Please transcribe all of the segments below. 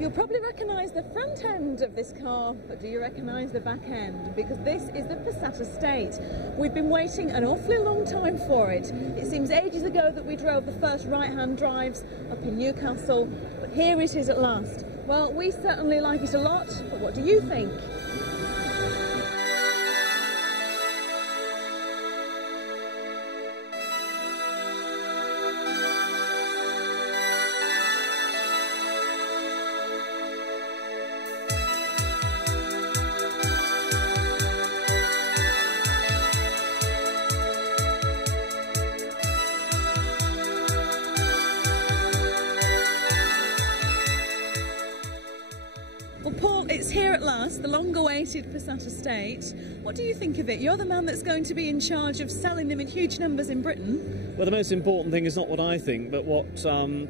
You'll probably recognise the front end of this car, but do you recognise the back end? Because this is the Passat Estate. We've been waiting an awfully long time for it. It seems ages ago that we drove the first right-hand drives up in Newcastle, but here it is at last. Well, we certainly like it a lot, but what do you think? Well, Paul, it's here at last, the long-awaited Passat Estate. What do you think of it? You're the man that's going to be in charge of selling them in huge numbers in Britain. Well, the most important thing is not what I think, but what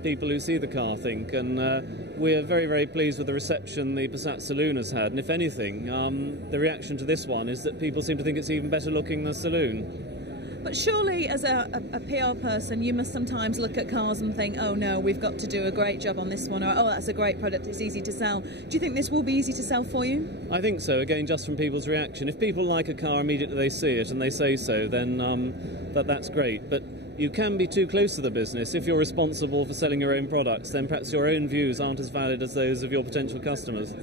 people who see the car think. And we're very, very pleased with the reception the Passat Saloon has had. And if anything, the reaction to this one is that people seem to think it's even better looking than the Saloon. But surely, as a PR person, you must sometimes look at cars and think, oh no, we've got to do a great job on this one, or oh, that's a great product, it's easy to sell. Do you think this will be easy to sell for you? I think so, again, just from people's reaction. If people like a car immediately they see it and they say so, then that's great. But you can be too close to the business. If you're responsible for selling your own products, then perhaps your own views aren't as valid as those of your potential customers.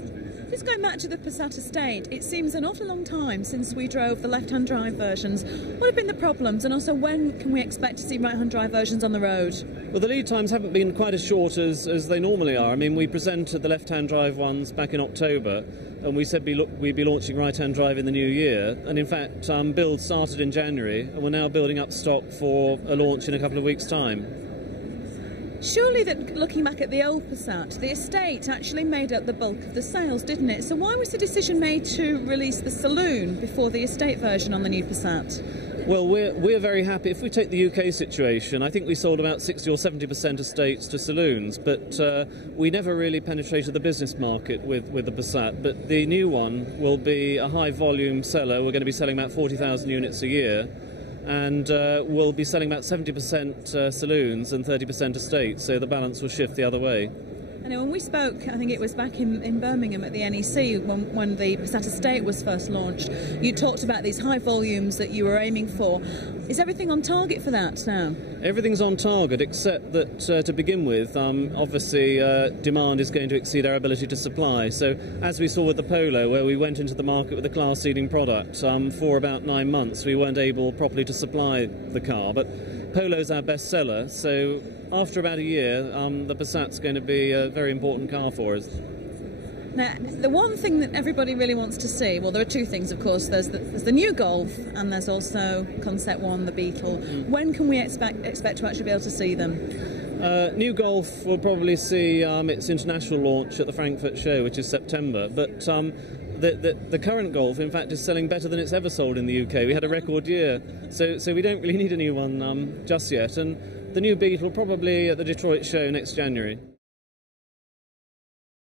Just going back to the Passat Estate, it seems an awful long time since we drove the left-hand drive versions. What have been the problems, and also when can we expect to see right-hand drive versions on the road? Well, the lead times haven't been quite as short as they normally are. I mean, we presented the left-hand drive ones back in October, and we said we'd be launching right-hand drive in the new year. And in fact, build started in January, and we're now building up stock for a launch in a couple of weeks' time. Surely that, looking back at the old Passat, the Estate actually made up the bulk of the sales, didn't it? So why was the decision made to release the Saloon before the Estate version on the new Passat? Well, we're very happy. If we take the UK situation, I think we sold about 60 or 70% Estates to Saloons, but we never really penetrated the business market with the Passat. But the new one will be a high-volume seller. We're going to be selling about 40,000 units a year. And we'll be selling about 70% Saloons and 30% Estates, so the balance will shift the other way. I know when we spoke, I think it was back in Birmingham at the NEC when the Passat Estate was first launched, you talked about these high volumes that you were aiming for. Is everything on target for that now? Everything's on target, except that to begin with, obviously demand is going to exceed our ability to supply. So as we saw with the Polo, where we went into the market with a class-leading product, for about 9 months we weren't able properly to supply the car. But Polo's our best seller, so after about a year, the Passat's going to be a very important car for us. Now, the one thing that everybody really wants to see, well, there are two things, of course. There's the new Golf, and there's also Concept 1, the Beetle. When can we expect to actually be able to see them? New Golf will probably see its international launch at the Frankfurt show, which is September. But the current Golf, in fact, is selling better than it's ever sold in the UK. We had a record year, so we don't really need a new one just yet. And the new Beetle probably at the Detroit show next January.